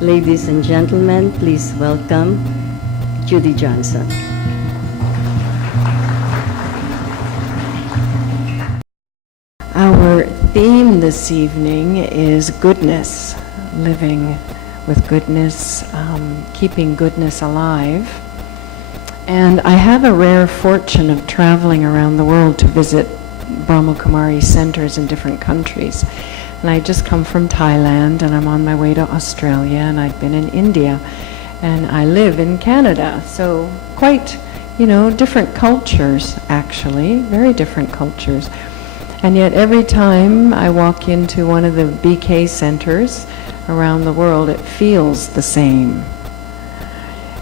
Ladies and gentlemen, please welcome Judy Johnson. Our theme this evening is goodness, living with goodness, keeping goodness alive. And I have a rare fortune of traveling around the world to visit Brahma Kumaris centers in different countries. And I just come from Thailand, and I'm on my way to Australia, and I've been in India, and I live in Canada. So quite, different cultures, actually, very different cultures. And yet every time I walk into one of the BK centers around the world, it feels the same.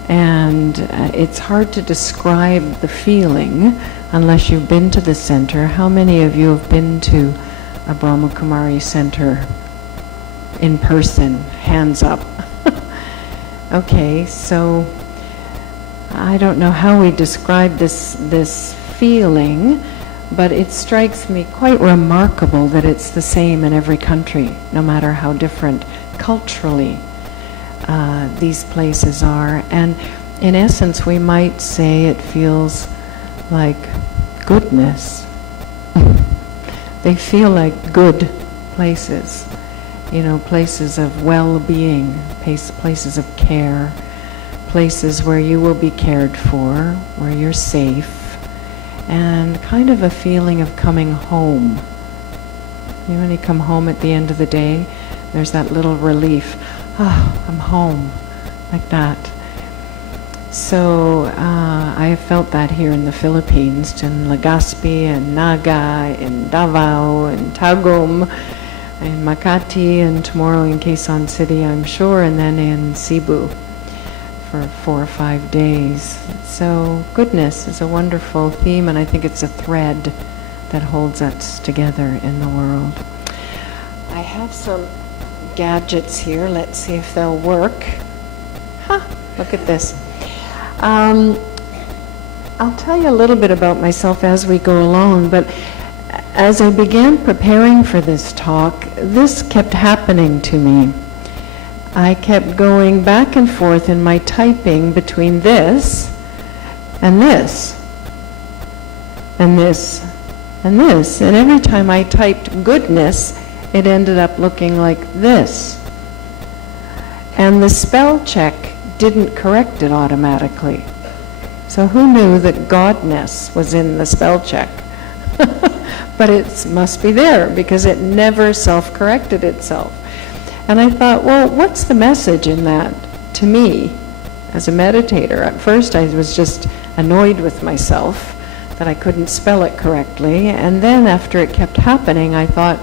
And it's hard to describe the feeling unless you've been to the center. How many of you have been to a Brahma Kumari center in person? Hands up. Okay, so I don't know how we describe this feeling, but it strikes me quite remarkable that it's the same in every country, no matter how different culturally these places are. And in essence, we might say it feels like goodness. They feel like good places, places of well-being, places of care, places where you will be cared for, where you're safe, and kind of a feeling of coming home. When you come home at the end of the day, there's that little relief. Oh, I'm home, like that. So I have felt that here in the Philippines, in Legazpi, and Naga, in Davao, and Tagum, in Makati, and tomorrow in Quezon City, I'm sure, and then in Cebu for 4 or 5 days. So goodness is a wonderful theme, and I think it's a thread that holds us together in the world. I have some gadgets here. Let's see if they'll work. Look at this. I'll tell you a little bit about myself as we go along, but as I began preparing for this talk, this kept happening to me. I kept going back and forth in my typing between this and this and this and this, and every time I typed goodness, it ended up looking like this. And the spell check didn't correct it automatically. So who knew that godness was in the spell check? But it must be there because it never self-corrected itself. And I thought, well, what's the message in that to me as a meditator? At first I was just annoyed with myself that I couldn't spell it correctly. And then after it kept happening, I thought,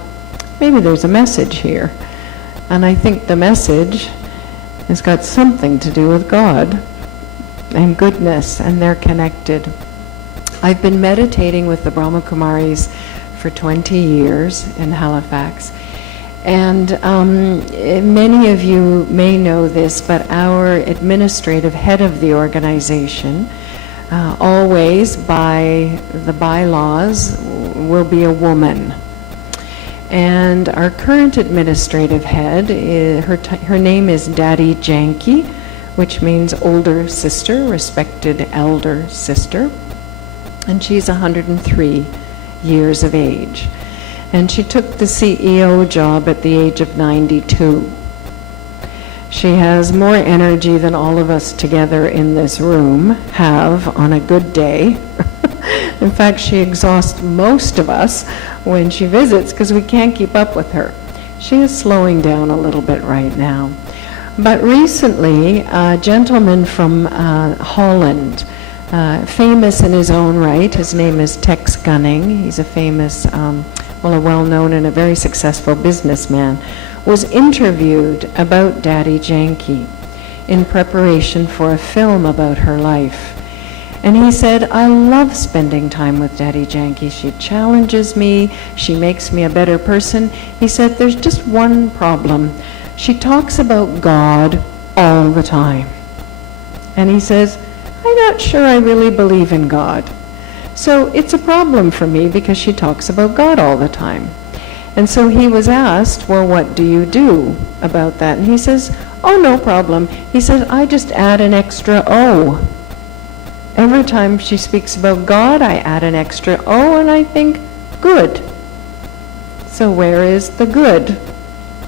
maybe there's a message here. And I think the message has got something to do with God and goodness, and they're connected. I've been meditating with the Brahma Kumaris for 20 years in Halifax. And many of you may know this, but our administrative head of the organization, always by the bylaws, will be a woman. And our current administrative head, her name is Daddy Janki, which means older sister, respected elder sister. And she's 103 years of age. And she took the CEO job at the age of 92. She has more energy than all of us together in this room have on a good day. In fact, she exhausts most of us when she visits because we can't keep up with her. She is slowing down a little bit right now. But recently, a gentleman from Holland, famous in his own right, his name is Tex Gunning, he's a famous, a well-known and a very successful businessman, was interviewed about Daddy Janki in preparation for a film about her life. And he said, I love spending time with Daddy Janki. She challenges me. She makes me a better person. He said, there's just one problem. She talks about God all the time. And he says, I'm not sure I really believe in God. So it's a problem for me because she talks about God all the time. And so he was asked, well, what do you do about that? And he says, "Oh, no problem." He says, "I just add an extra O. Every time she speaks about God, I add an extra O, and I think, good. So where is the good?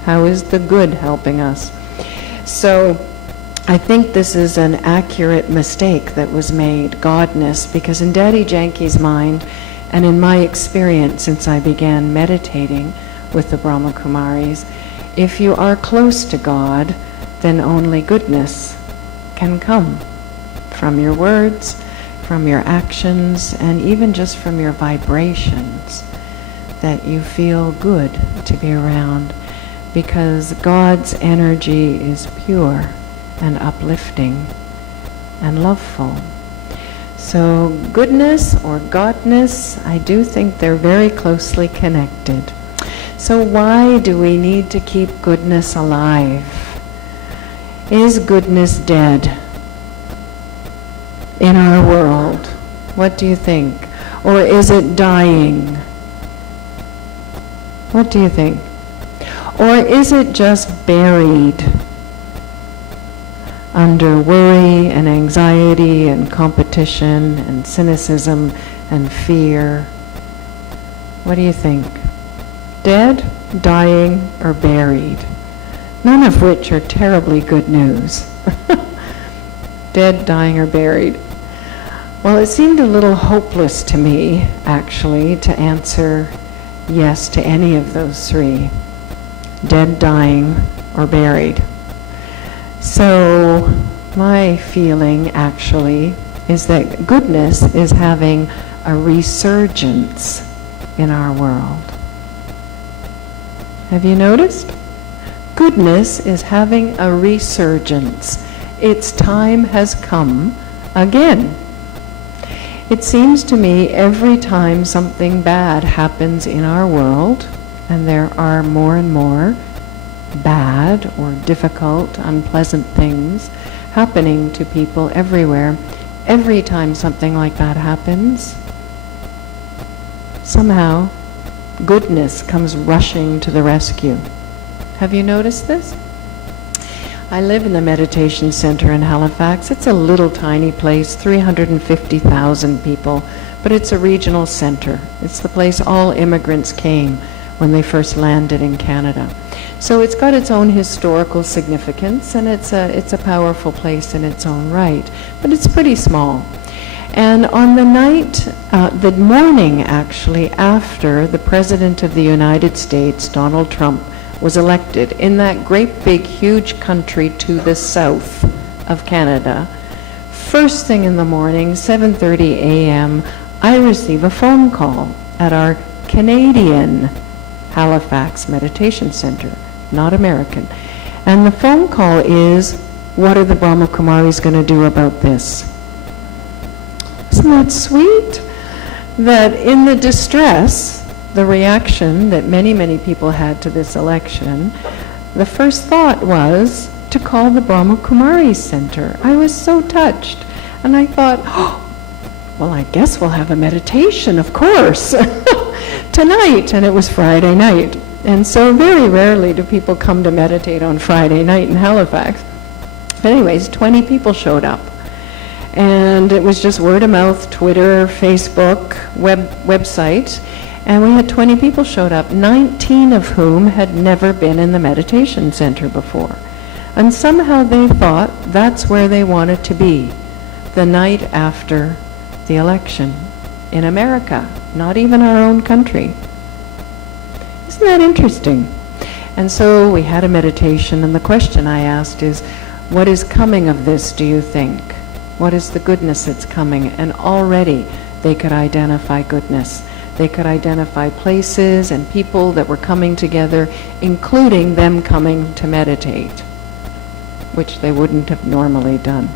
How is the good helping us?" So I think this is an accurate mistake that was made, Godness, because in Daddy Janki's mind, and in my experience since I began meditating with the Brahma Kumaris, if you are close to God, then only goodness can come from your words, from your actions, and even just from your vibrations, that you feel good to be around, because God's energy is pure and uplifting and loveful. So goodness or Godness, I do think they're very closely connected. So why do we need to keep goodness alive? Is goodness dead in our world? What do you think? Or is it dying? What do you think? Or is it just buried under worry and anxiety and competition and cynicism and fear? What do you think? Dead, dying, or buried? None of which are terribly good news. Dead, dying, or buried? Well, it seemed a little hopeless to me, actually, to answer yes to any of those three. Dead, dying, or buried. So my feeling, actually, is that goodness is having a resurgence in our world. Have you noticed? Goodness is having a resurgence. Its time has come again. It seems to me every time something bad happens in our world, and there are more and more bad or difficult, unpleasant things happening to people everywhere, every time something like that happens, somehow goodness comes rushing to the rescue. Have you noticed this? I live in the meditation center in Halifax. It's a little tiny place, 350,000 people, but it's a regional center. It's the place all immigrants came when they first landed in Canada. So it's got its own historical significance, and it's a powerful place in its own right, but it's pretty small. And on the night, the morning actually, after the President of the United States, Donald Trump, was elected in that great big huge country to the south of Canada, first thing in the morning, 7:30 a.m., I receive a phone call at our Canadian Halifax Meditation Center, not American. And the phone call is, what are the Brahma Kumaris going to do about this? Isn't that sweet? That in the distress, the reaction that many, many people had to this election, the first thought was to call the Brahma Kumaris Center. I was so touched. And I thought, oh, well, I guess we'll have a meditation, of course, tonight. And it was Friday night. And so very rarely do people come to meditate on Friday night in Halifax. But anyways, 20 people showed up. And it was just word of mouth, Twitter, Facebook, website. And we had 20 people showed up, 19 of whom had never been in the meditation center before. And somehow they thought that's where they wanted to be, the night after the election in America, not even our own country. Isn't that interesting? And so we had a meditation, and the question I asked is, what is coming of this, do you think? What is the goodness that's coming? And already they could identify goodness. They could identify places and people that were coming together, including them coming to meditate, which they wouldn't have normally done.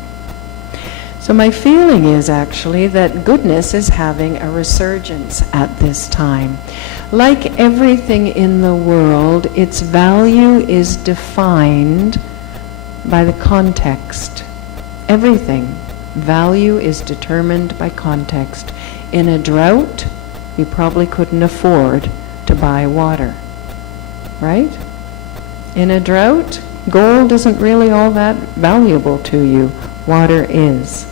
So my feeling is actually that goodness is having a resurgence at this time. Like everything in the world, its value is defined by the context. Everything. Value is determined by context. In a drought, you probably couldn't afford to buy water, right? In a drought, Gold isn't really all that valuable to you. Water is.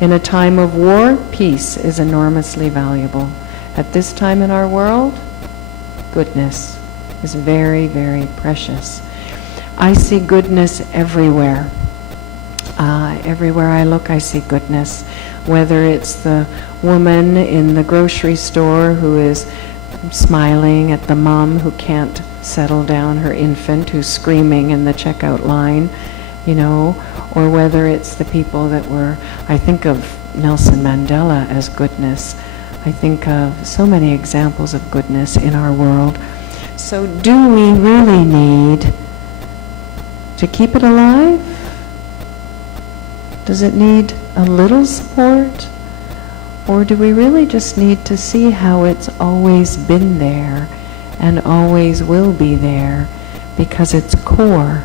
In a time of war, peace is enormously valuable. At this time in our world, goodness is very, very precious. I see goodness everywhere. Everywhere I look, I see goodness. Whether it's the woman in the grocery store who is smiling at the mom who can't settle down her infant, who's screaming in the checkout line, or whether it's the people that I think of Nelson Mandela as goodness. I think of so many examples of goodness in our world. So do we really need to keep it alive? Does it need a little support? Or do we really just need to see how it's always been there and always will be there because it's core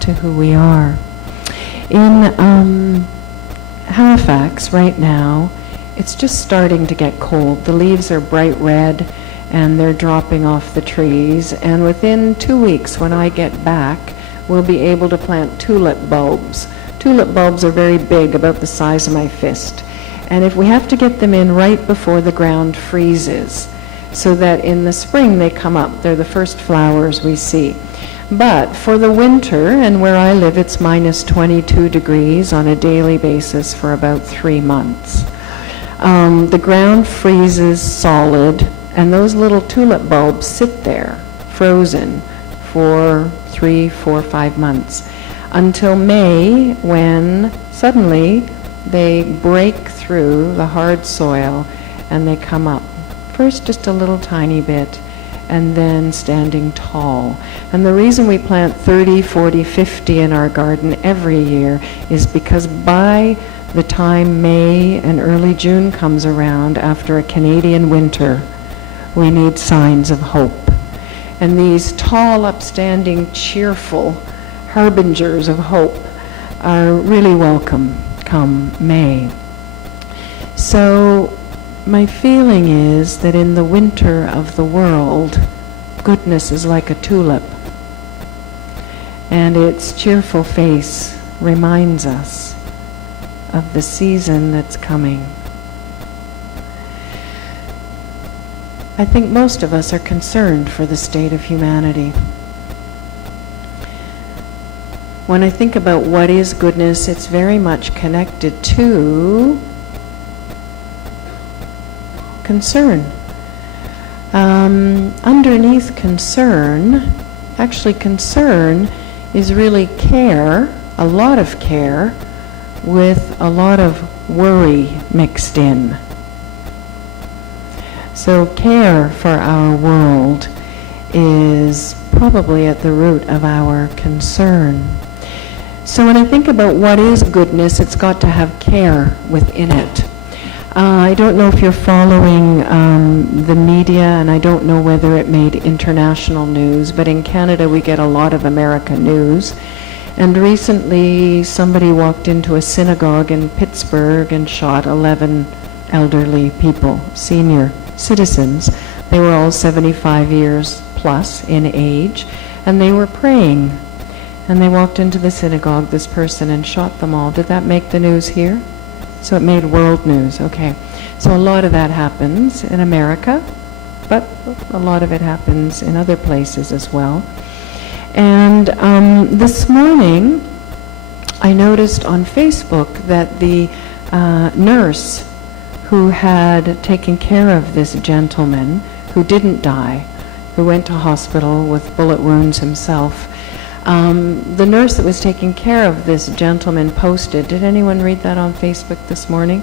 to who we are? In Halifax right now, it's just starting to get cold. The leaves are bright red and they're dropping off the trees. And within 2 weeks, when I get back, we'll be able to plant tulip bulbs. Tulip bulbs are very big, about the size of my fist. And if we have to get them in right before the ground freezes, so that in the spring they come up, they're the first flowers we see. But for the winter, and where I live, it's minus 22 degrees on a daily basis for about 3 months. The ground freezes solid, and those little tulip bulbs sit there, frozen, for 3, 4, 5 months, until May, when suddenly they break through the hard soil and they come up. First just a little tiny bit, and then standing tall. And the reason we plant 30, 40, 50 in our garden every year is because by the time May and early June comes around, after a Canadian winter, we need signs of hope. And these tall, upstanding, cheerful harbingers of hope are really welcome come May. So my feeling is that in the winter of the world, goodness is like a tulip, and its cheerful face reminds us of the season that's coming. I think most of us are concerned for the state of humanity. When I think about what is goodness, it's very much connected to concern. Underneath concern, actually concern is really care, a lot of care, with a lot of worry mixed in. So care for our world is probably at the root of our concern. So when I think about what is goodness, it's got to have care within it. I don't know if you're following the media, and I don't know whether it made international news, but in Canada we get a lot of American news. And recently somebody walked into a synagogue in Pittsburgh and shot 11 elderly people, senior citizens. They were all 75 years plus in age, and they were praying. And they walked into the synagogue, this person, and shot them all. Did that make the news here? So it made world news, okay. So a lot of that happens in America, but a lot of it happens in other places as well. And this morning, I noticed on Facebook that the nurse who had taken care of this gentleman who didn't die, who went to hospital with bullet wounds himself, the nurse that was taking care of this gentleman posted, did anyone read that on Facebook this morning?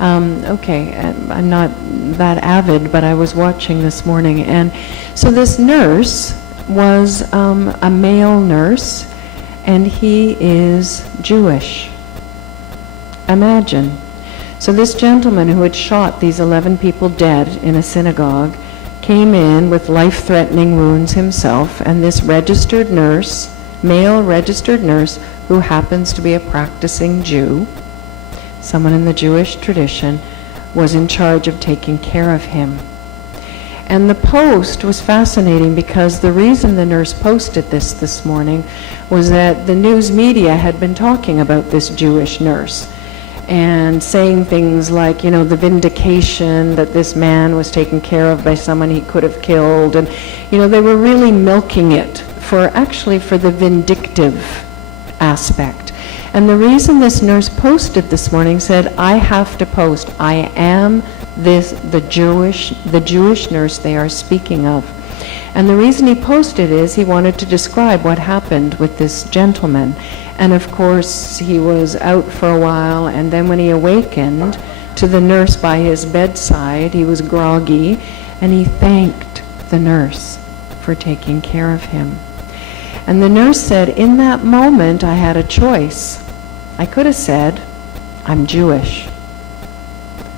Okay, I'm not that avid, but I was watching this morning. And so this nurse was a male nurse, and he is Jewish. Imagine. So this gentleman who had shot these 11 people dead in a synagogue came in with life-threatening wounds himself, and this registered nurse, male registered nurse, who happens to be a practicing Jew, someone in the Jewish tradition, was in charge of taking care of him. And the post was fascinating because the reason the nurse posted this morning was that the news media had been talking about this Jewish nurse and saying things like, you know, the vindication that this man was taken care of by someone he could have killed. And, you know, they were really milking it for the vindictive aspect. And the reason this nurse posted this morning said, I have to post. I am the Jewish nurse they are speaking of. And the reason he posted is he wanted to describe what happened with this gentleman. And of course, he was out for a while, and then when he awakened to the nurse by his bedside, he was groggy, and he thanked the nurse for taking care of him. And the nurse said, in that moment, I had a choice. I could have said, I'm Jewish.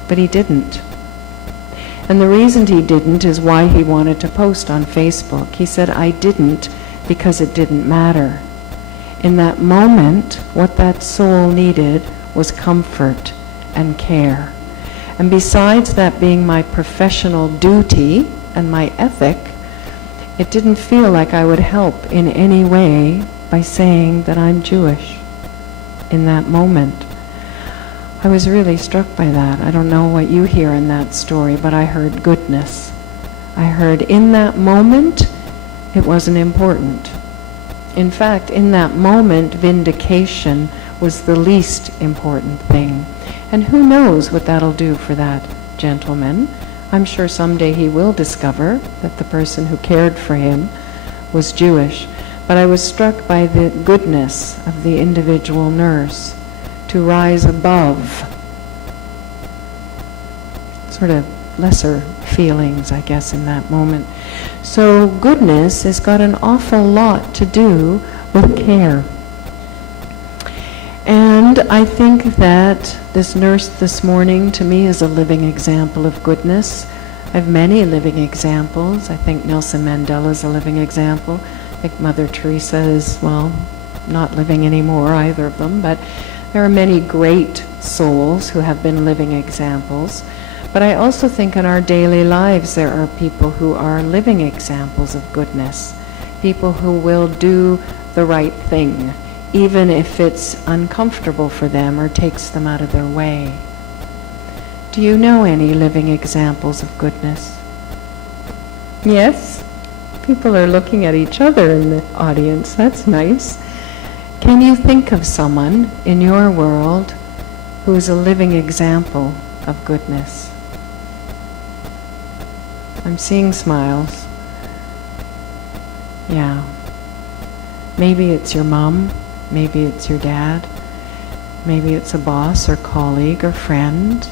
But he didn't. And the reason he didn't is why he wanted to post on Facebook. He said, I didn't because it didn't matter. In that moment, what that soul needed was comfort and care. And besides that being my professional duty and my ethic, it didn't feel like I would help in any way by saying that I'm Jewish in that moment. I was really struck by that. I don't know what you hear in that story, but I heard goodness. I heard in that moment, it wasn't important. In fact, in that moment, vindication was the least important thing. And who knows what that'll do for that gentleman. I'm sure someday he will discover that the person who cared for him was Jewish. But I was struck by the goodness of the individual nurse to rise above sort of lesser feelings, I guess, in that moment. So goodness has got an awful lot to do with care. And I think that this nurse this morning, to me, is a living example of goodness. I have many living examples. I think Nelson Mandela is a living example. I think Mother Teresa is, well, not living anymore, either of them, but there are many great souls who have been living examples. But I also think in our daily lives there are people who are living examples of goodness, people who will do the right thing, even if it's uncomfortable for them or takes them out of their way. Do you know any living examples of goodness? Yes? People are looking at each other in the audience. That's nice. Can you think of someone in your world who is a living example of goodness? I'm seeing smiles. Yeah. Maybe it's your mom. Maybe it's your dad. Maybe it's a boss or colleague or friend.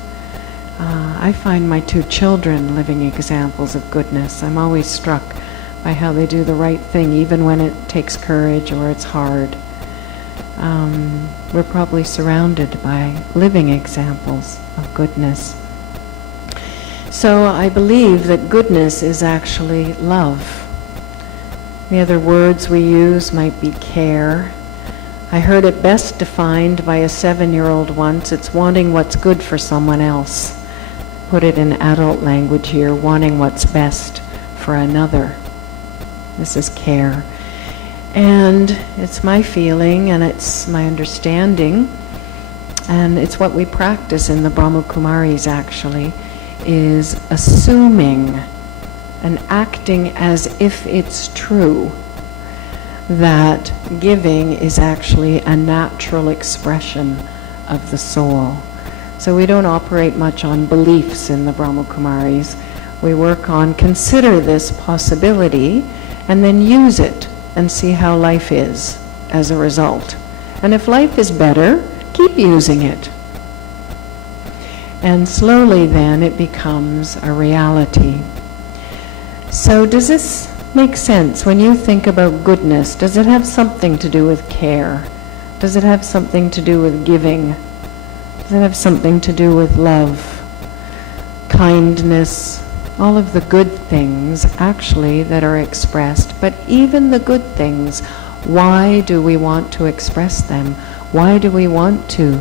I find my two children living examples of goodness. I'm always struck by how they do the right thing, even when it takes courage or it's hard. We're probably surrounded by living examples of goodness. So I believe that goodness is actually love. The other words we use might be care. I heard it best defined by a 7-year-old once. It's wanting what's good for someone else. Put it in adult language here, wanting what's best for another. This is care. And it's my feeling and it's my understanding, and it's what we practice in the Brahma Kumaris actually, is assuming and acting as if it's true that giving is actually a natural expression of the soul. So we don't operate much on beliefs in the Brahma Kumaris. We work on consider this possibility and then use it and see how life is as a result. And if life is better, keep using it. And slowly then it becomes a reality. So does this make sense? When you think about goodness, does it have something to do with care? Does it have something to do with giving? Does it have something to do with love, kindness, all of the good things actually that are expressed? But even the good things, why do we want to express them? Why do we want to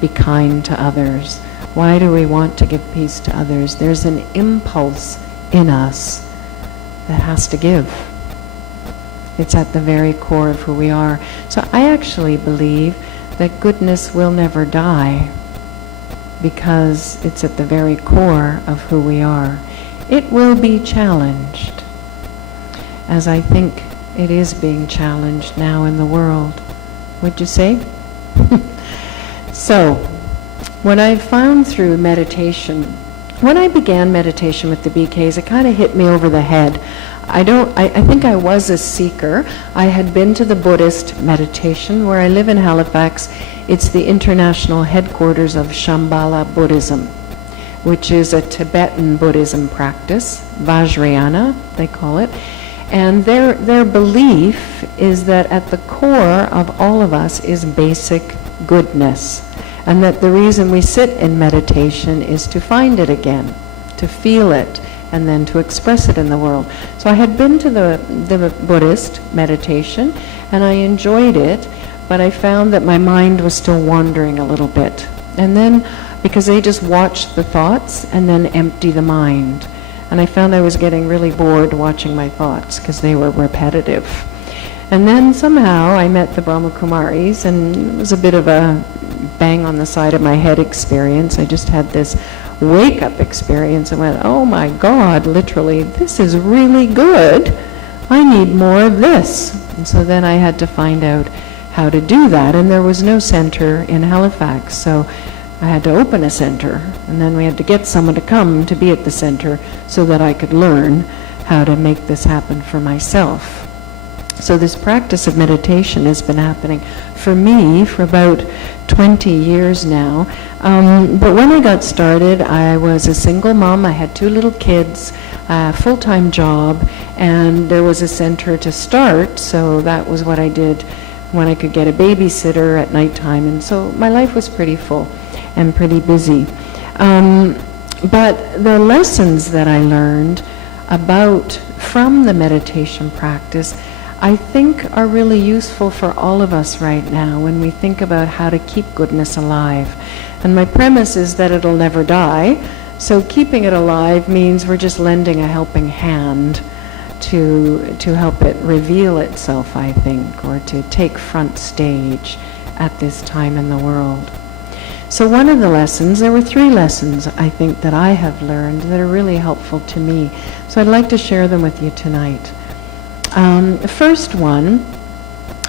be kind to others? Why do we want to give peace to others? There's an impulse in us that has to give. It's at the very core of who we are. So I actually believe that goodness will never die because it's at the very core of who we are. It will be challenged, as I think it is being challenged now in the world. Would you say? So, what I've found through meditation, when I began meditation with the BKs, it kind of hit me over the head. I think I was a seeker. I had been to the Buddhist meditation where I live in Halifax. It's the international headquarters of Shambhala Buddhism, which is a Tibetan Buddhism practice, Vajrayana, they call it. And their belief is that at the core of all of us is basic goodness. And that the reason we sit in meditation is to find it again, to feel it, and then to express it in the world. So I had been to the Buddhist meditation, and I enjoyed it, but I found that my mind was still wandering a little bit. And then, because they just watch the thoughts and then empty the mind. And I found I was getting really bored watching my thoughts because they were repetitive. And then somehow I met the Brahma Kumaris, and it was a bit of a bang on the side of my head experience. I just had this wake-up experience and went, oh my God, literally, this is really good. I need more of this. And so then I had to find out how to do that. And there was no center in Halifax, so I had to open a center. And then we had to get someone to come to be at the center so that I could learn how to make this happen for myself. So this practice of meditation has been happening for me for about 20 years now. But when I got started, I was a single mom. I had 2 little kids, a full-time job, and there was a center to start, so that was what I did when I could get a babysitter at nighttime. And so my life was pretty full and pretty busy. But the lessons that I learned from the meditation practice, I think are really useful for all of us right now when we think about how to keep goodness alive. And my premise is that it'll never die, so keeping it alive means we're just lending a helping hand to help it reveal itself, I think, or to take front stage at this time in the world. So one of the lessons, there were 3 lessons I think that I have learned that are really helpful to me. So I'd like to share them with you tonight. First one,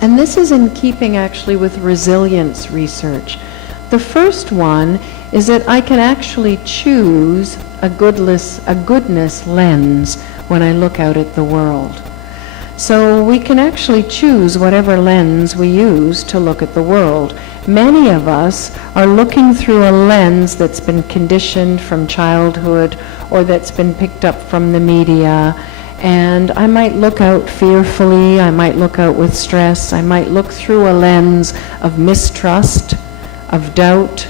and this is in keeping actually with resilience research. The first one is that I can actually choose a goodness lens when I look out at the world. So we can actually choose whatever lens we use to look at the world. Many of us are looking through a lens that's been conditioned from childhood or that's been picked up from the media. And I might look out fearfully, I might look out with stress, I might look through a lens of mistrust, of doubt,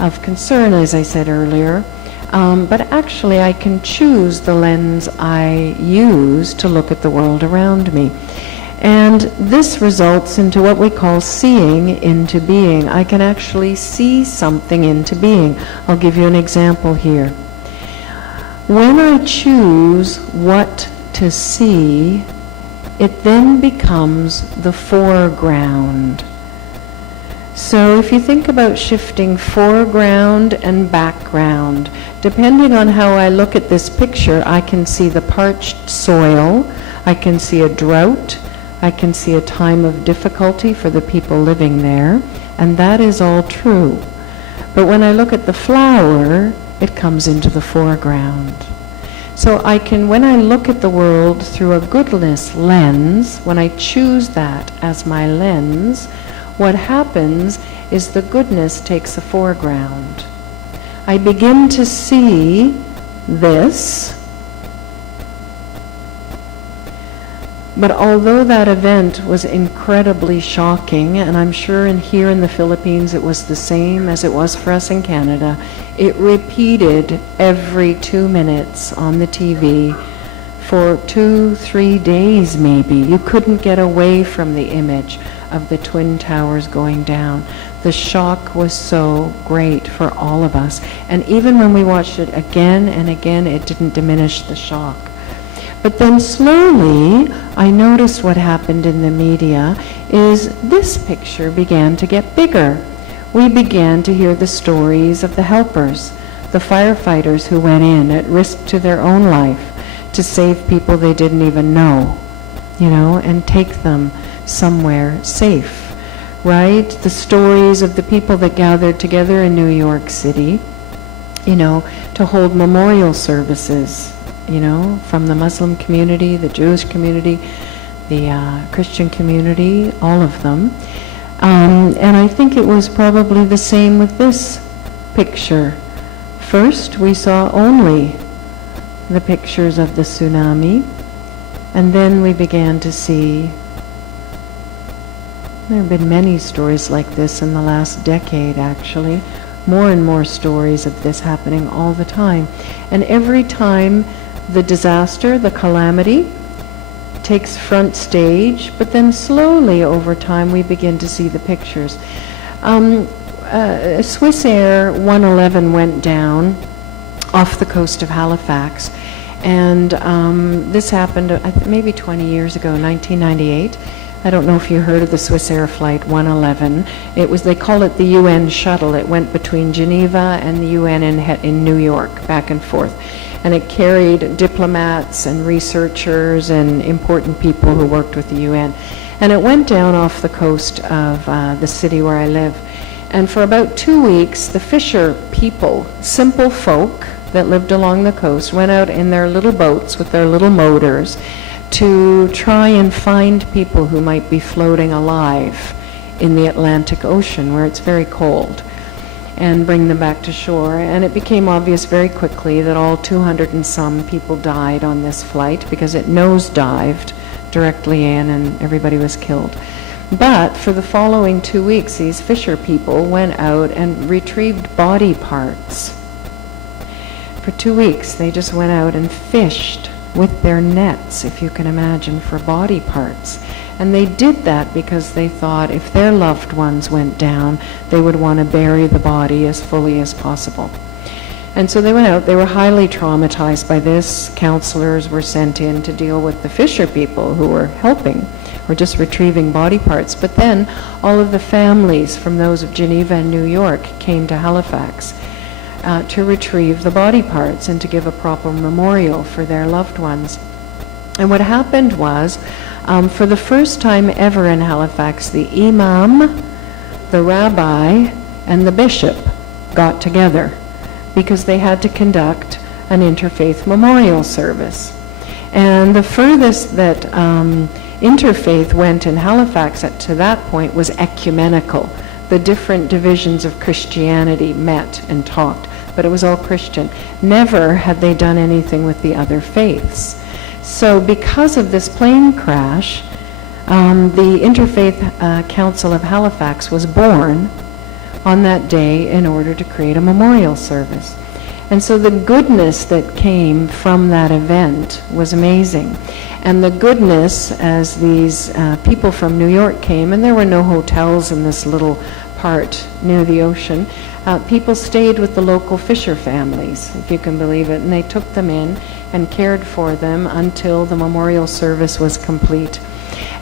of concern, as I said earlier. But actually I can choose the lens I use to look at the world around me. And this results into what we call seeing into being. I can actually see something into being. I'll give you an example here. When I choose what to see, it then becomes the foreground. So if you think about shifting foreground and background, depending on how I look at this picture, I can see the parched soil, I can see a drought, I can see a time of difficulty for the people living there, and that is all true. But when I look at the flower, it comes into the foreground. So I can, when I look at the world through a goodness lens, when I choose that as my lens, what happens is the goodness takes a foreground. I begin to see this, but although that event was incredibly shocking, and I'm sure here in the Philippines it was the same as it was for us in Canada, it repeated every 2 minutes on the TV for 2-3 days maybe. You couldn't get away from the image of the Twin Towers going down. The shock was so great for all of us. And even when we watched it again and again, it didn't diminish the shock. But then slowly, I noticed what happened in the media is this picture began to get bigger. We began to hear the stories of the helpers, the firefighters who went in at risk to their own life to save people they didn't even know, and take them somewhere safe, right? The stories of the people that gathered together in New York City, to hold memorial services, from the Muslim community, the Jewish community, the Christian community, all of them. And I think it was probably the same with this picture. First, we saw only the pictures of the tsunami, and then we began to see, there have been many stories like this in the last decade, actually, more and more stories of this happening all the time. And every time the disaster, the calamity, takes front stage, but then slowly over time we begin to see the pictures. Swiss Air 111 went down off the coast of Halifax, and this happened maybe 20 years ago, 1998. I don't know if you heard of the Swiss Air Flight 111. They call it the UN shuttle. It went between Geneva and the UN in New York, back and forth. And it carried diplomats and researchers and important people who worked with the UN. And it went down off the coast of the city where I live. And for about 2 weeks, the fisher people, simple folk that lived along the coast, went out in their little boats with their little motors to try and find people who might be floating alive in the Atlantic Ocean, where it's very cold, and bring them back to shore. And it became obvious very quickly that all 200 and some people died on this flight because it nosedived directly in and everybody was killed. But for the following 2 weeks, these fisher people went out and retrieved body parts. For 2 weeks, they just went out and fished with their nets, if you can imagine, for body parts. And they did that because they thought if their loved ones went down, they would want to bury the body as fully as possible. And so they went out. They were highly traumatized by this. Counselors were sent in to deal with the fisher people who were helping or just retrieving body parts. But then all of the families from those of Geneva and New York came to Halifax to retrieve the body parts and to give a proper memorial for their loved ones. And what happened was, for the first time ever in Halifax, the imam, the rabbi, and the bishop got together because they had to conduct an interfaith memorial service. And the furthest that interfaith went in Halifax to that point was ecumenical. The different divisions of Christianity met and talked, but it was all Christian. Never had they done anything with the other faiths. So because of this plane crash, the Interfaith Council of Halifax was born on that day in order to create a memorial service. And so the goodness that came from that event was amazing. And the goodness, as these people from New York came, and there were no hotels in this little part near the ocean, people stayed with the local fisher families, if you can believe it, and they took them in and cared for them until the memorial service was complete.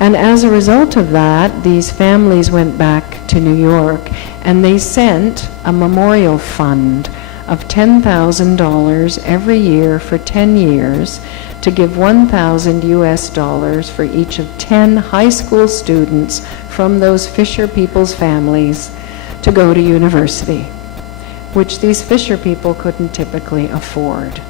And as a result of that, these families went back to New York and they sent a memorial fund of $10,000 every year for 10 years to give 1,000 US dollars for each of 10 high school students from those fisher people's families to go to university, which these fisher people couldn't typically afford.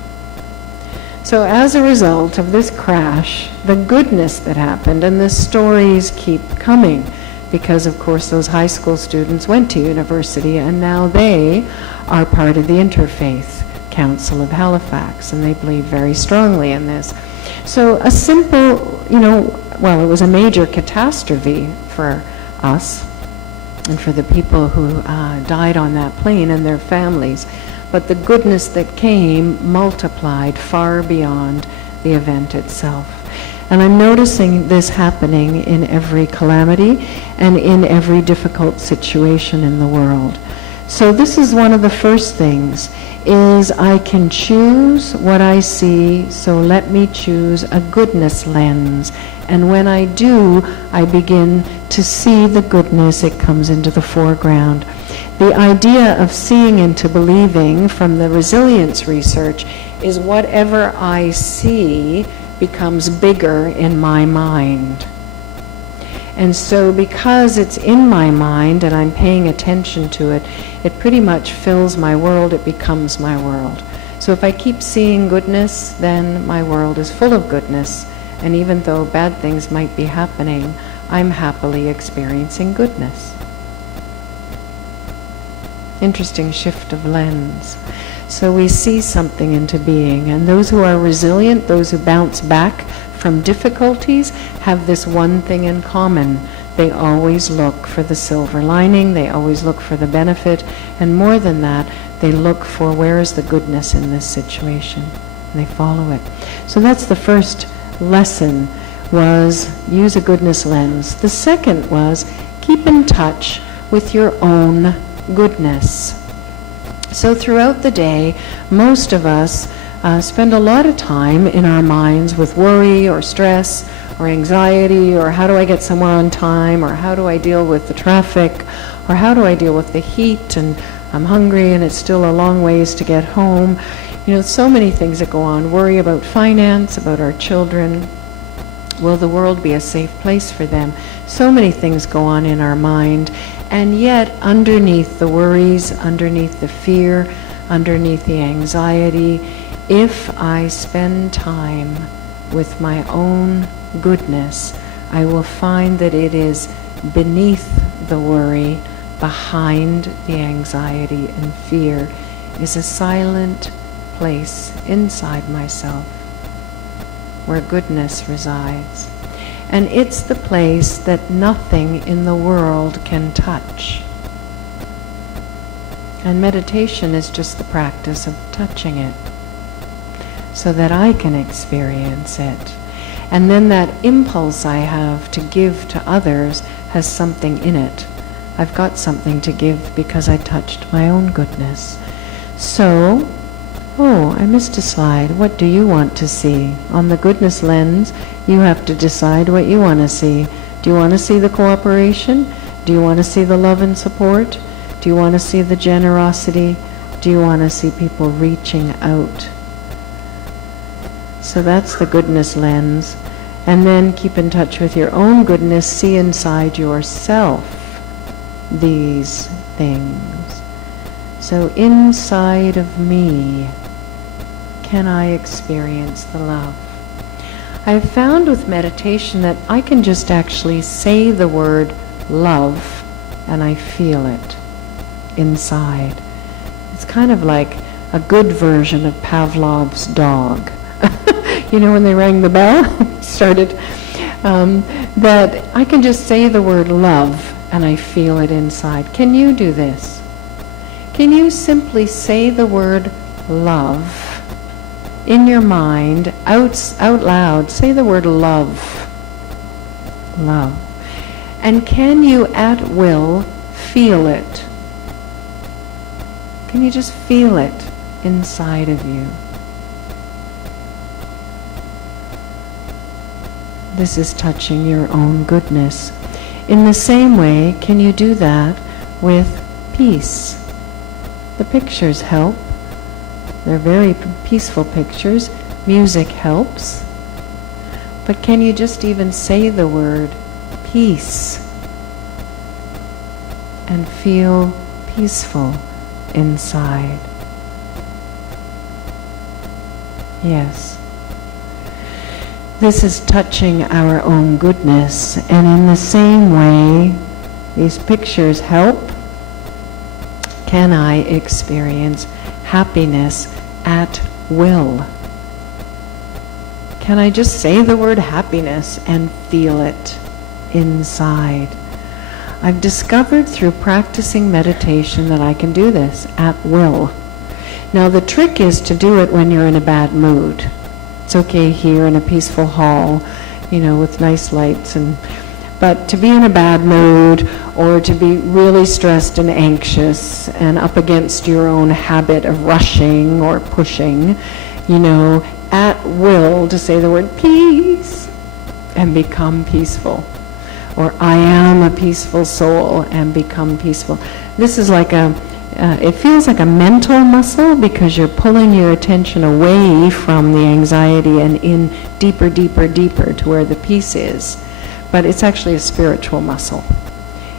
So as a result of this crash, the goodness that happened, and the stories keep coming, because of course those high school students went to university and now they are part of the Interfaith Council of Halifax, and they believe very strongly in this. So a simple, well, it was a major catastrophe for us and for the people who died on that plane and their families. But the goodness that came multiplied far beyond the event itself. And I'm noticing this happening in every calamity and in every difficult situation in the world. So this is one of the first things, is I can choose what I see, so let me choose a goodness lens. And when I do, I begin to see the goodness, it comes into the foreground. The idea of seeing into believing from the resilience research is whatever I see becomes bigger in my mind. And so because it's in my mind and I'm paying attention to it, it pretty much fills my world, it becomes my world. So if I keep seeing goodness, then my world is full of goodness. And even though bad things might be happening, I'm happily experiencing goodness. Interesting shift of lens. So we see something into being, and those who are resilient, those who bounce back from difficulties, have this one thing in common. They always look for the silver lining, they always look for the benefit, and more than that, they look for where is the goodness in this situation, and they follow it. So that's the first lesson, was use a goodness lens. The second was keep in touch with your own goodness. So throughout the day, most of us spend a lot of time in our minds with worry or stress or anxiety, or how do I get somewhere on time, or how do I deal with the traffic, or how do I deal with the heat, and I'm hungry and it's still a long ways to get home. You know, so many things that go on. Worry about finance, about our children. Will the world be a safe place for them? So many things go on in our mind. And yet, underneath the worries, underneath the fear, underneath the anxiety, if I spend time with my own goodness, I will find that it is beneath the worry, behind the anxiety and fear, is a silent place inside myself where goodness resides. And it's the place that nothing in the world can touch. And meditation is just the practice of touching it so that I can experience it. And then that impulse I have to give to others has something in it. I've got something to give because I touched my own goodness. So, I missed a slide. What do you want to see? On the goodness lens, you have to decide what you want to see. Do you want to see the cooperation? Do you want to see the love and support? Do you want to see the generosity? Do you want to see people reaching out? So that's the goodness lens. And then keep in touch with your own goodness. See inside yourself these things. So inside of me, can I experience the love? I've found with meditation that I can just actually say the word love and I feel it inside. It's kind of like a good version of Pavlov's dog. You know, when they rang the bell, started, that I can just say the word love and I feel it inside. Can you do this? Can you simply say the word love in your mind, out loud? Say the word love. Love. And can you at will feel it? Can you just feel it inside of you? This is touching your own goodness. In the same way, can you do that with peace? The pictures help. They're very peaceful pictures. Music helps. But can you just even say the word peace and feel peaceful inside? Yes. This is touching our own goodness, and in the same way, these pictures help. Can I experience happiness at will? Can I just say the word happiness and feel it inside? I've discovered through practicing meditation that I can do this at will. Now the trick is to do it when you're in a bad mood. It's okay here in a peaceful hall with nice lights. But to be in a bad mood, or to be really stressed and anxious and up against your own habit of rushing or pushing, at will, to say the word peace and become peaceful. Or I am a peaceful soul and become peaceful. This is like it feels like a mental muscle, because you're pulling your attention away from the anxiety and in deeper, deeper, deeper to where the peace is. But it's actually a spiritual muscle.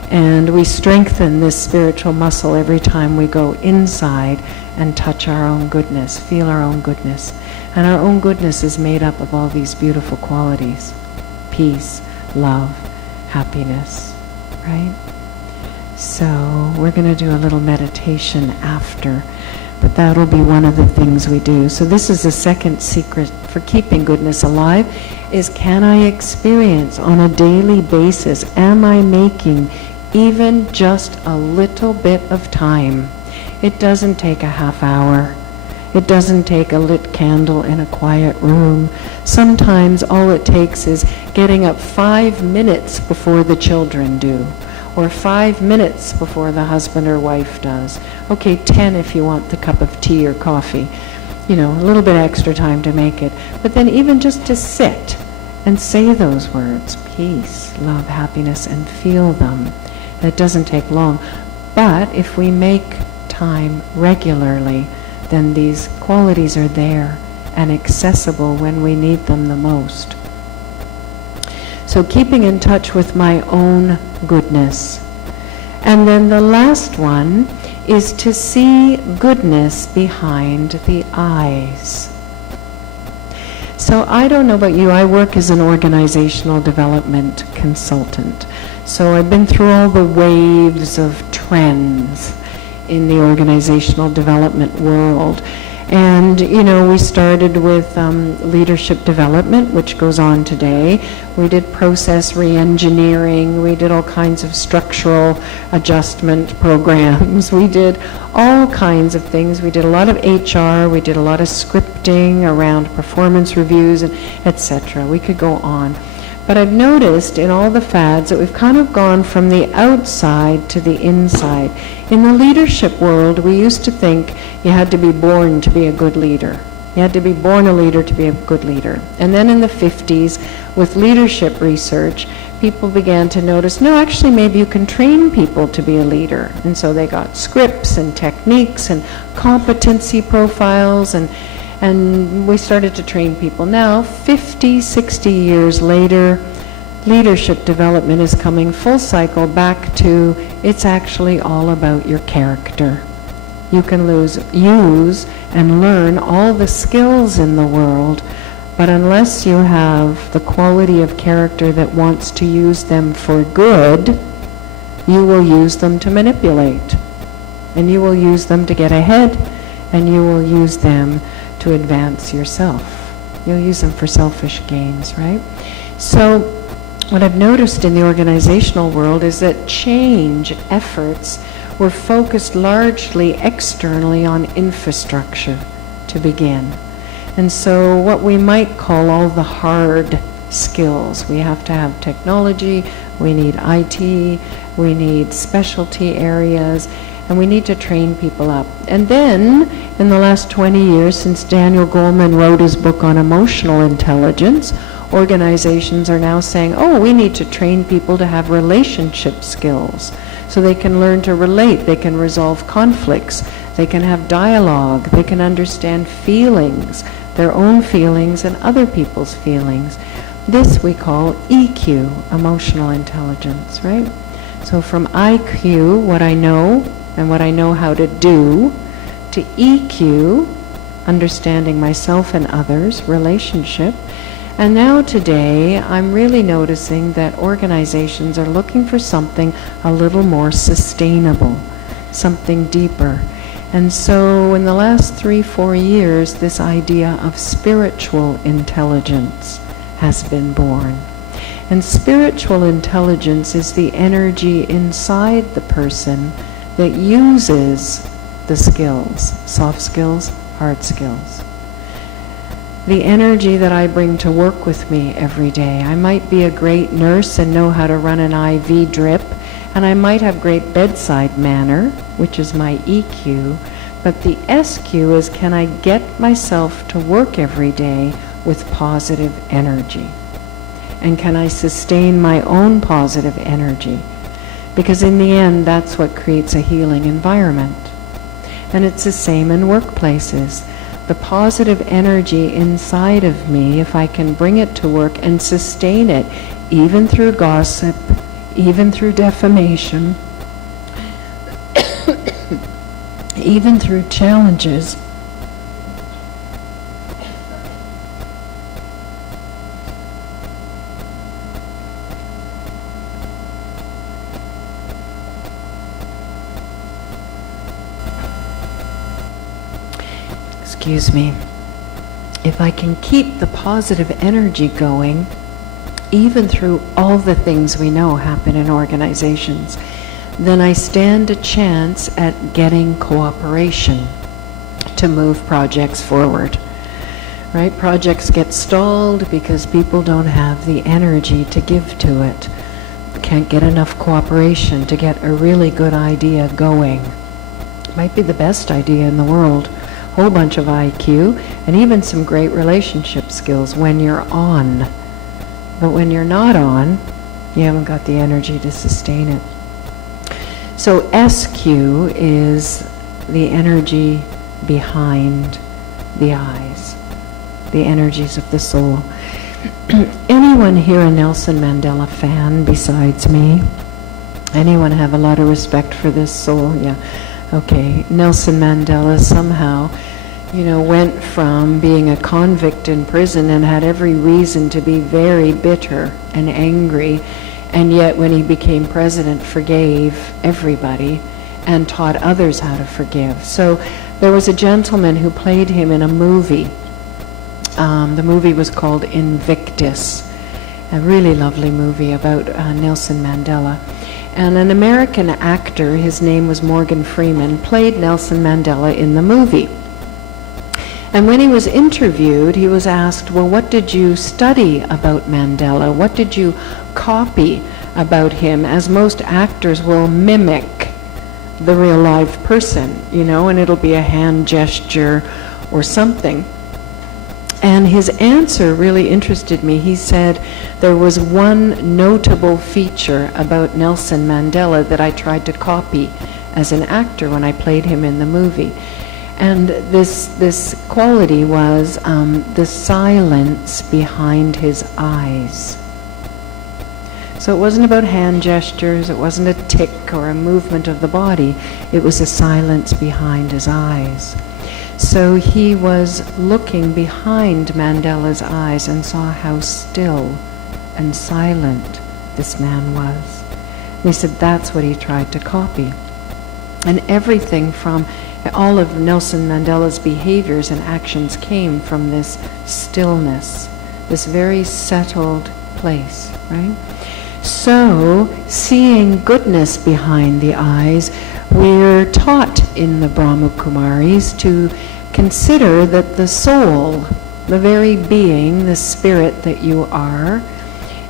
And we strengthen this spiritual muscle every time we go inside and touch our own goodness, feel our own goodness. And our own goodness is made up of all these beautiful qualities: peace, love, happiness, right? So we're going to do a little meditation after, but that'll be one of the things we do. So this is the second secret for keeping goodness alive, is can I experience on a daily basis, am I making even just a little bit of time? It doesn't take a half hour. It doesn't take a lit candle in a quiet room. Sometimes all it takes is getting up 5 minutes before the children do, or 5 minutes before the husband or wife does. Okay, 10 if you want the cup of tea or coffee. A little bit extra time to make it. But then even just to sit and say those words, peace, love, happiness, and feel them. It doesn't take long. But if we make time regularly, then these qualities are there and accessible when we need them the most. So keeping in touch with my own goodness. And then the last one is to see goodness behind the eyes. So I don't know about you, I work as an organizational development consultant. So I've been through all the waves of trends in the organizational development world. And, we started with leadership development, which goes on today. We did process re-engineering. We did all kinds of structural adjustment programs. We did all kinds of things. We did a lot of HR. We did a lot of scripting around performance reviews, and etc. We could go on. But I've noticed in all the fads that we've kind of gone from the outside to the inside. In the leadership world, we used to think you had to be born to be a good leader. You had to be born a leader to be a good leader. And then in the 50s, with leadership research, people began to notice, no, actually maybe you can train people to be a leader. And so they got scripts and techniques and competency profiles, and we started to train people. Now, 50, 60 years later, leadership development is coming full cycle back to it's actually all about your character. You can use and learn all the skills in the world, but unless you have the quality of character that wants to use them for good, you will use them to manipulate. And you will use them to get ahead, and you will use them to advance yourself. You'll use them for selfish gains, right? So what I've noticed in the organizational world is that change efforts were focused largely externally on infrastructure to begin. And so what we might call all the hard skills. We have to have technology, we need IT, we need specialty areas, and we need to train people up. And then, in the last 20 years, since Daniel Goleman wrote his book on emotional intelligence, organizations are now saying, oh, we need to train people to have relationship skills, so they can learn to relate, they can resolve conflicts, they can have dialogue, they can understand feelings, their own feelings and other people's feelings. This we call EQ, emotional intelligence, right? So from IQ, what I know and what I know how to do, to EQ, understanding myself and others, relationship. And now today, I'm really noticing that organizations are looking for something a little more sustainable, something deeper. And so in the last 3-4 years, this idea of spiritual intelligence has been born. And spiritual intelligence is the energy inside the person that uses the skills, soft skills, hard skills. the energy that I bring to work with me every day. I might be a great nurse and know how to run an IV drip, and I might have great bedside manner, which is my EQ, but the SQ is, can I get myself to work every day with positive energy? And can I sustain my own positive energy? Because in the end, that's what creates a healing environment. And it's the same in workplaces. The positive energy inside of me, if I can bring it to work and sustain it, even through gossip, even through defamation, even through challenges, excuse me, if I can keep the positive energy going, even through all the things we know happen in organizations, then I stand a chance at getting cooperation to move projects forward. Right? Projects get stalled because people don't have the energy to give to it. Can't get enough cooperation to get a really good idea going. Might be the best idea in the world. Whole bunch of IQ and even some great relationship skills when you're on. But when you're not on, you haven't got the energy to sustain it. So SQ is the energy behind the eyes, the energies of the soul. Anyone here a Nelson Mandela fan besides me? Anyone have a lot of respect for this soul? Yeah. Okay, Nelson Mandela somehow, went from being a convict in prison and had every reason to be very bitter and angry, and yet when he became president, forgave everybody and taught others how to forgive. So there was a gentleman who played him in a movie. The movie was called Invictus, a really lovely movie about Nelson Mandela. And an American actor, his name was Morgan Freeman, played Nelson Mandela in the movie. And when he was interviewed, he was asked, well, what did you study about Mandela? What did you copy about him? As most actors will mimic the real live person, and it'll be a hand gesture or something. And his answer really interested me. He said, there was one notable feature about Nelson Mandela that I tried to copy as an actor when I played him in the movie. And this quality was the silence behind his eyes. So it wasn't about hand gestures, it wasn't a tick or a movement of the body, it was a silence behind his eyes. So he was looking behind Mandela's eyes and saw how still and silent this man was. And he said that's what he tried to copy. And everything from all of Nelson Mandela's behaviors and actions came from this stillness, this very settled place, right? So, seeing goodness behind the eyes, we're taught in the Brahma Kumaris to consider that the soul, the very being, the spirit that you are,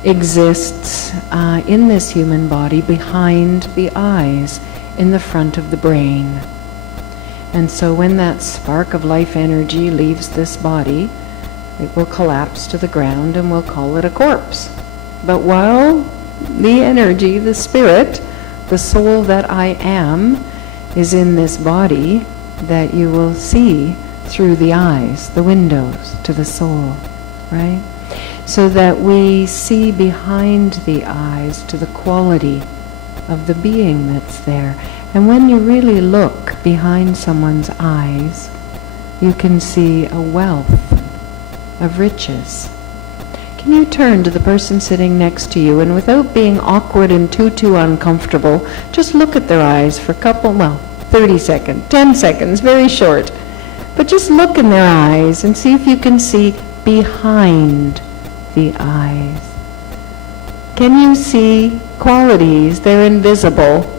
exists in this human body behind the eyes, in the front of the brain. And so when that spark of life energy leaves this body, it will collapse to the ground and we'll call it a corpse. But while the energy, the spirit, the soul that I am, is in this body, that you will see through the eyes, the windows to the soul, right? So that we see behind the eyes to the quality of the being that's there. And when you really look behind someone's eyes, you can see a wealth of riches. Can you turn to the person sitting next to you and without being awkward and too uncomfortable, just look at their eyes for 30 seconds, 10 seconds, very short. But just look in their eyes and see if you can see behind the eyes. Can you see qualities? They're invisible.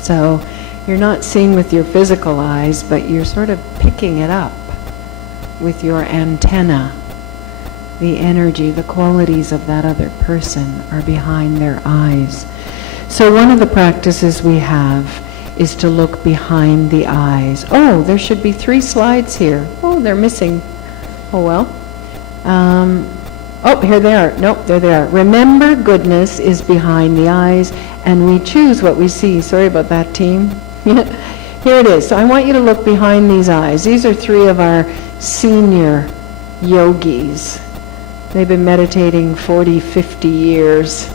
So you're not seeing with your physical eyes, but you're sort of picking it up. with your antenna. The energy, the qualities of that other person are behind their eyes. So one of the practices we have is to look behind the eyes. Oh, there should be 3 slides here. Oh, they're missing. Oh well. Oh, here they are. Nope, there they are. Remember, goodness is behind the eyes, and we choose what we see. Sorry about that, team. Here it is. So I want you to look behind these eyes. These are 3 of our senior yogis. They've been meditating 40, 50 years,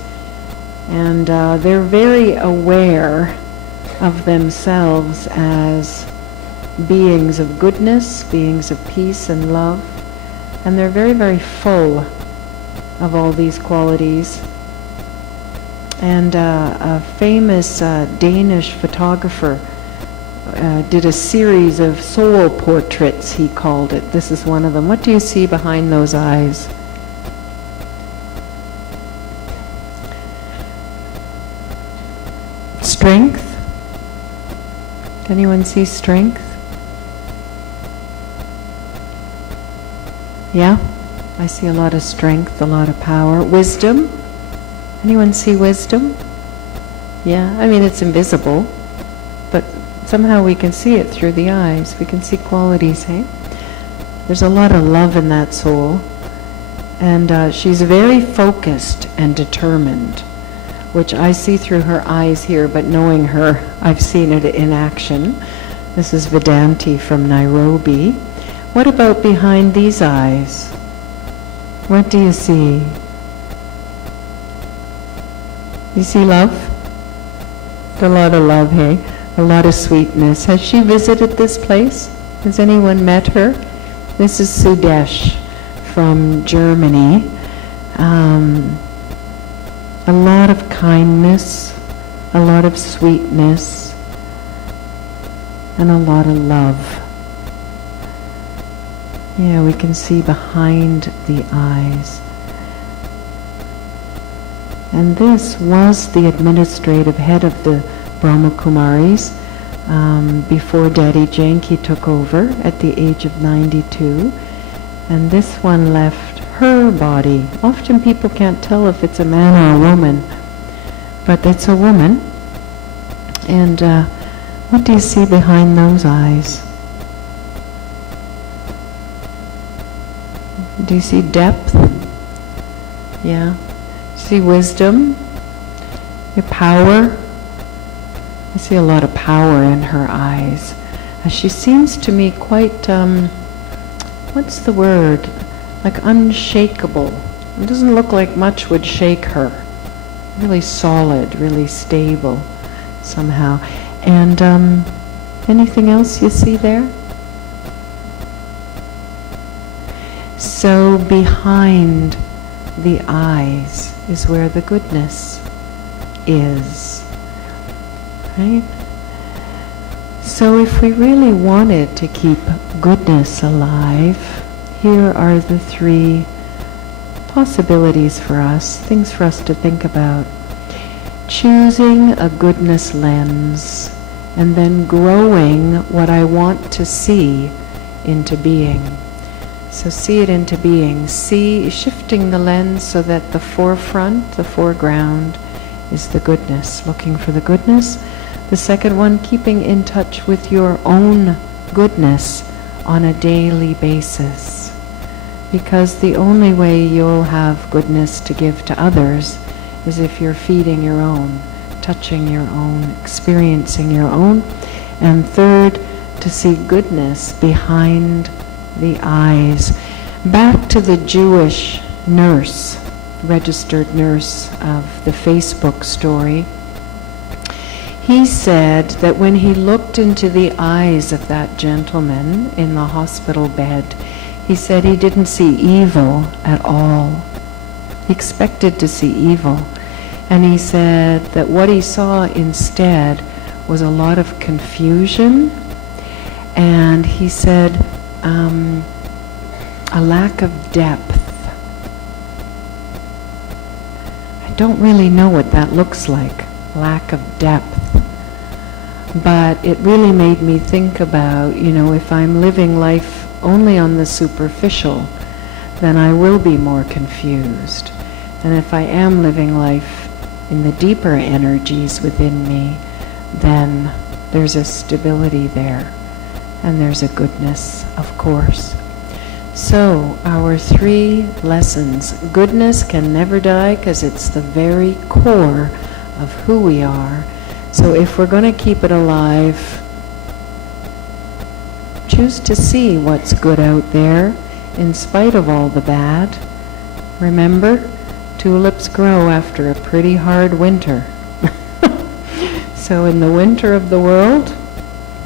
and they're very aware of themselves as beings of goodness, beings of peace and love, and they're very, very full of all these qualities. And a famous Danish photographer did a series of soul portraits, he called it. This is one of them. What do you see behind those eyes? Strength? Anyone see strength? Yeah? I see a lot of strength, a lot of power. Wisdom? Anyone see wisdom? Yeah, I mean it's invisible, but somehow we can see it through the eyes. We can see qualities, hey? There's a lot of love in that soul, and she's very focused and determined, which I see through her eyes here, but knowing her, I've seen it in action. This is Vedanti from Nairobi. What about behind these eyes? What do you see? You see love? A lot of love, hey? A lot of sweetness. Has she visited this place? Has anyone met her? This is Sudesh from Germany. A lot of kindness, a lot of sweetness, and a lot of love. Yeah, we can see behind the eyes. And this was the administrative head of the Brahma Kumaris before Daddy Janki took over at the age of 92. And this one left her body. Often people can't tell if it's a man or a woman, but it's a woman. And what do you see behind those eyes? Do you see depth? Yeah. See wisdom? Your power? I see a lot of power in her eyes. She seems to me quite, what's the word? Like unshakable. It doesn't look like much would shake her. Really solid, really stable somehow. And anything else you see there? So behind the eyes is where the goodness is. Right? So if we really wanted to keep goodness alive, here are the 3 possibilities for us, things for us to think about. Choosing a goodness lens and then growing what I want to see into being. So see it into being. See, shifting the lens so that the forefront, the foreground, is the goodness, looking for the goodness. The second one, keeping in touch with your own goodness on a daily basis. Because the only way you'll have goodness to give to others is if you're feeding your own, touching your own, experiencing your own. And third, to see goodness behind the eyes. Back to the Jewish nurse, registered nurse of the Facebook story. He said that when he looked into the eyes of that gentleman in the hospital bed, he said he didn't see evil at all. He expected to see evil. And he said that what he saw instead was a lot of confusion. And he said a lack of depth. I don't really know what that looks like, lack of depth. But it really made me think about, if I'm living life only on the superficial, then I will be more confused. And if I am living life in the deeper energies within me, then there's a stability there, and there's a goodness, of course. So, our 3 lessons. Goodness can never die because it's the very core of who we are. So if we're going to keep it alive, choose to see what's good out there in spite of all the bad. Remember, tulips grow after a pretty hard winter. So in the winter of the world,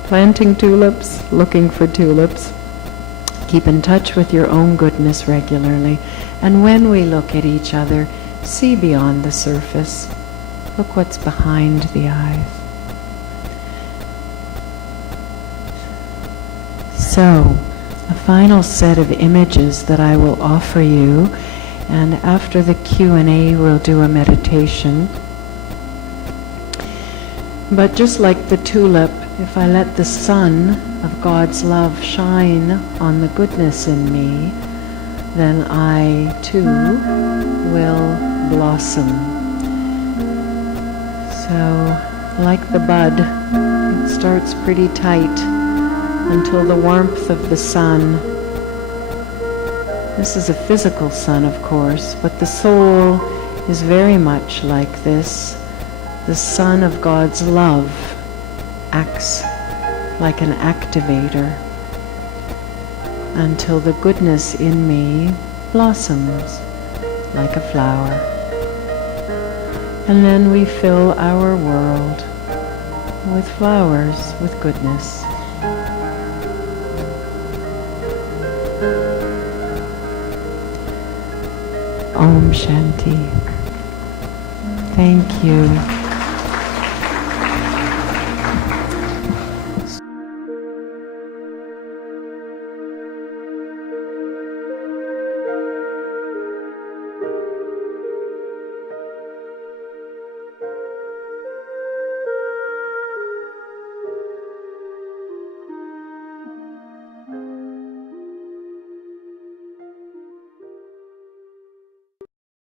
planting tulips, looking for tulips, keep in touch with your own goodness regularly. And when we look at each other, see beyond the surface. Look what's behind the eyes. So, a final set of images that I will offer you, and after the Q&A we'll do a meditation. But just like the tulip, if I let the sun of God's love shine on the goodness in me, then I too will blossom. So, like the bud, it starts pretty tight until the warmth of the sun. This is a physical sun, of course, but the soul is very much like this. The sun of God's love acts like an activator until the goodness in me blossoms like a flower. And then we fill our world with flowers, with goodness. Om Shanti. Thank you.